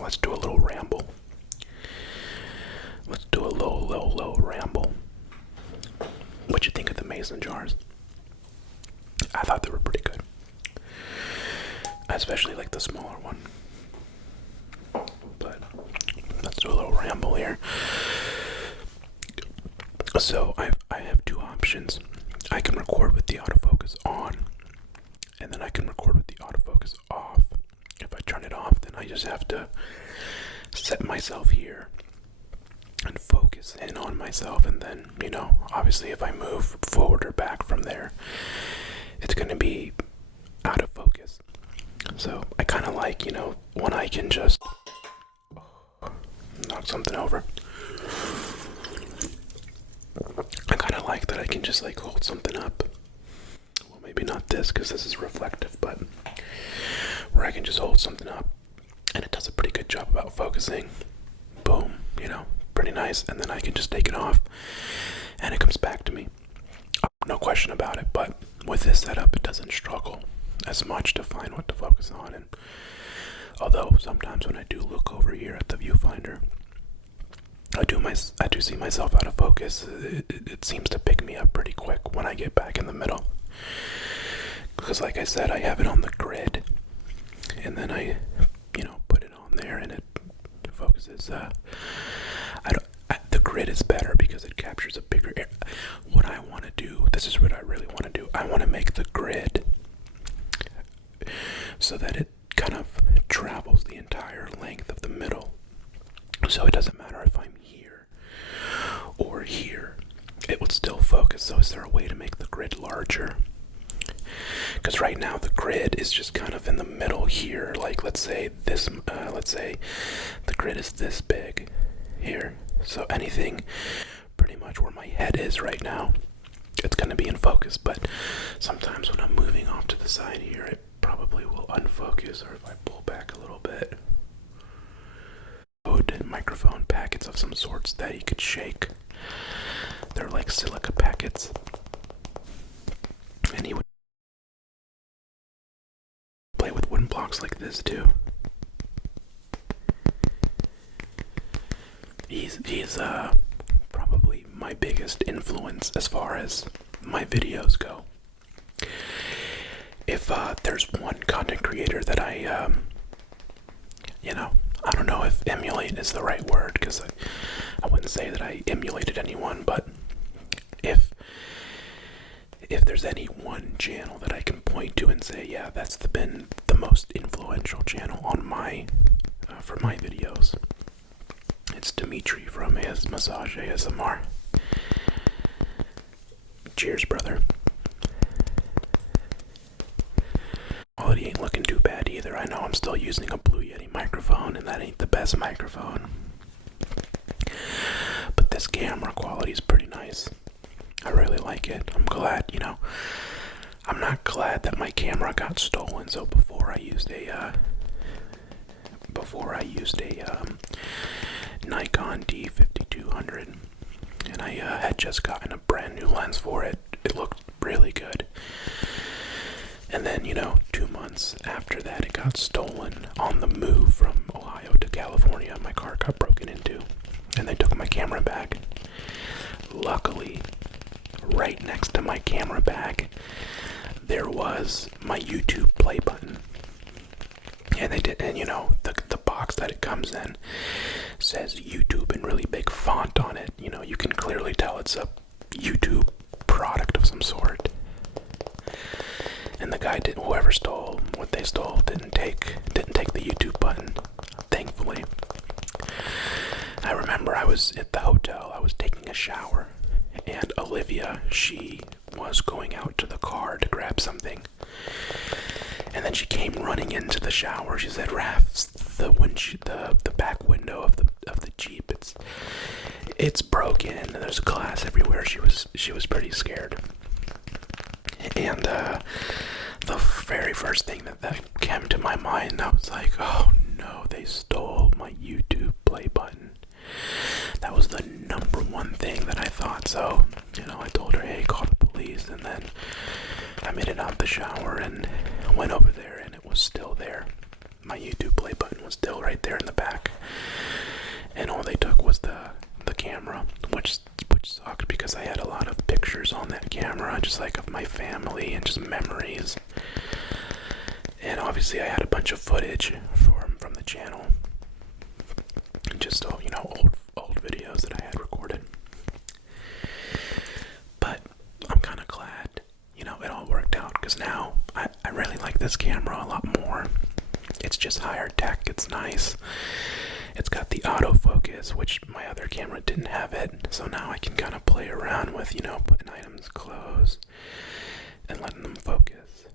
Let's do a little ramble. Let's do a low ramble. What you think of the mason jars? I thought they were pretty good. Especially like the smaller one. But let's do a little ramble here. So I have two options. I can record with the autofocus on, and then I can record with the autofocus off. If I turn it off, then I just have to set myself here and focus in on myself, and then, you know, obviously if I move forward or back from there, it's going to be out of focus. So I kind of like, you know, when I can just knock something over. I kind of like that I can just like hold something up. Well, maybe not this because this is reflective, but where I can just hold something up and it does a pretty good job about focusing. Boom, you know, pretty nice. And then I can just take it off and it comes back to me. No question about it. But with this setup, it doesn't struggle as much to find what to focus on. And although sometimes when I do look over here at the viewfinder, I do see myself out of focus. It seems to pick me up pretty quick when I get back in the middle. Because like I said, I have it on the grid. And then I, you know, put it on there and it focuses. The grid is better because it captures a bigger area. What I want to do, this is what I really want to do. I want to make the grid so that it kind of travels the entire length of the middle. So it doesn't matter if I'm here or here, it would still focus. So is there a way to make the grid larger? Because right now the grid is just kind of in the middle here. Like let's say the grid is this big here. So anything pretty much where my head is right now, it's going to be in focus. But sometimes when I'm moving off to the side here, it probably will unfocus, or if I pull back a little bit. Microphone packets of some sorts that you could shake. They're like silica packets. And he would play with wooden blocks like this too. He's probably my biggest influence as far as my videos go. If there's one content creator that I you know, I don't know if emulate is the right word, because I wouldn't say that I emulated anyone, but if there's any one channel that I can point to and say, yeah, that's been the most influential channel on my for my videos, it's Dimitri from his Massage ASMR. Cheers, brother. Quality ain't looking too bad either. I know I'm still using a Blue Yeti microphone, and that ain't the best microphone. But this camera quality is pretty nice. I really like it. I'm glad, you know, I'm not glad that my camera got stolen. So before I used a Nikon D5200, and I had just gotten a brand new lens for it. It looked really good. And then, you know, 2 months after that, it got stolen on the move from Ohio to California. My car got broken into, and they took my camera bag. Luckily, right next to my camera bag, there was my YouTube play button. And they did, and you know, the box that it comes in says YouTube in really big font on it. You know, you can clearly tell it's a YouTube product of some sort. And the guy whoever stole what they stole didn't take the YouTube button, thankfully. I remember I was at the hotel, I was taking a shower, and Olivia, she was going out to the car to grab something. And then she came running into the shower. She said, "Raph, the back window of the Jeep, it's broken and there's glass everywhere." She was pretty scared. And the very first thing that came to my mind, I was like, oh no, they stole my YouTube play button. That was the number one thing that I thought. So, you know, I told her, hey, call the police. And then I made it out the shower and went over there, and it was still there. My YouTube play button was still right there in the back, and all they took was the camera, which sucked because I had a lot of pictures on that camera, just like of my family and just memories. And obviously I had a bunch of footage from the channel, just old videos that I had recorded. But I'm kind of glad, it all worked out, because now I really like this camera a lot more. It's just higher tech, it's nice. It's got the autofocus, which my other camera didn't have it, so now I can kind of play around with, putting items close and letting them focus.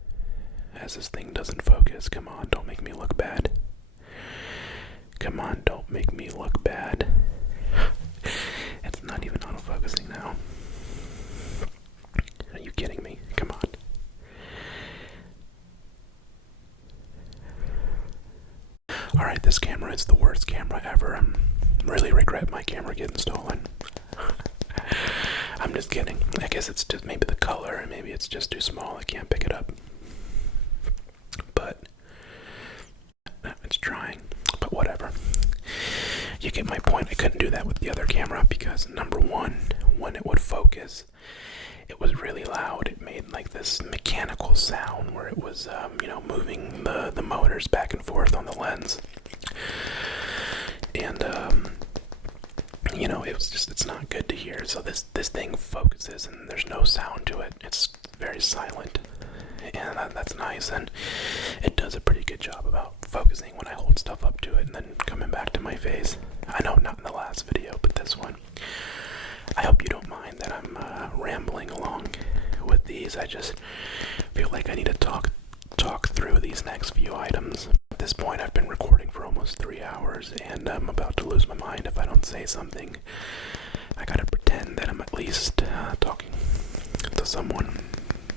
As this thing doesn't focus, come on, don't make me look bad. Come on, don't make me look bad. It's not even autofocusing now. Are you kidding me? Come on. Alright, this camera is the worst camera ever. I really regret my camera getting stolen. I'm just kidding. I guess it's just maybe the color, and maybe it's just too small. I can't pick it up. But it's trying. But whatever. You get my point. I couldn't do that with the other camera because, number one, when it would focus, it was really loud. It made like this mechanical sound where it was, moving the motors back and forth on the lens. And, it's not good to hear. So this thing focuses and there's no sound to it. It's very silent. And that's nice. And it does a pretty good job about focusing when I hold stuff up to it and then coming back to my face. I know not in the last video, but this one. I hope you don't mind that I'm rambling along with these. I just feel like I need to talk through these next few items. At this point, I've been recording for almost 3 hours, and I'm about to lose my mind if I don't say something. I gotta pretend that I'm at least talking to someone.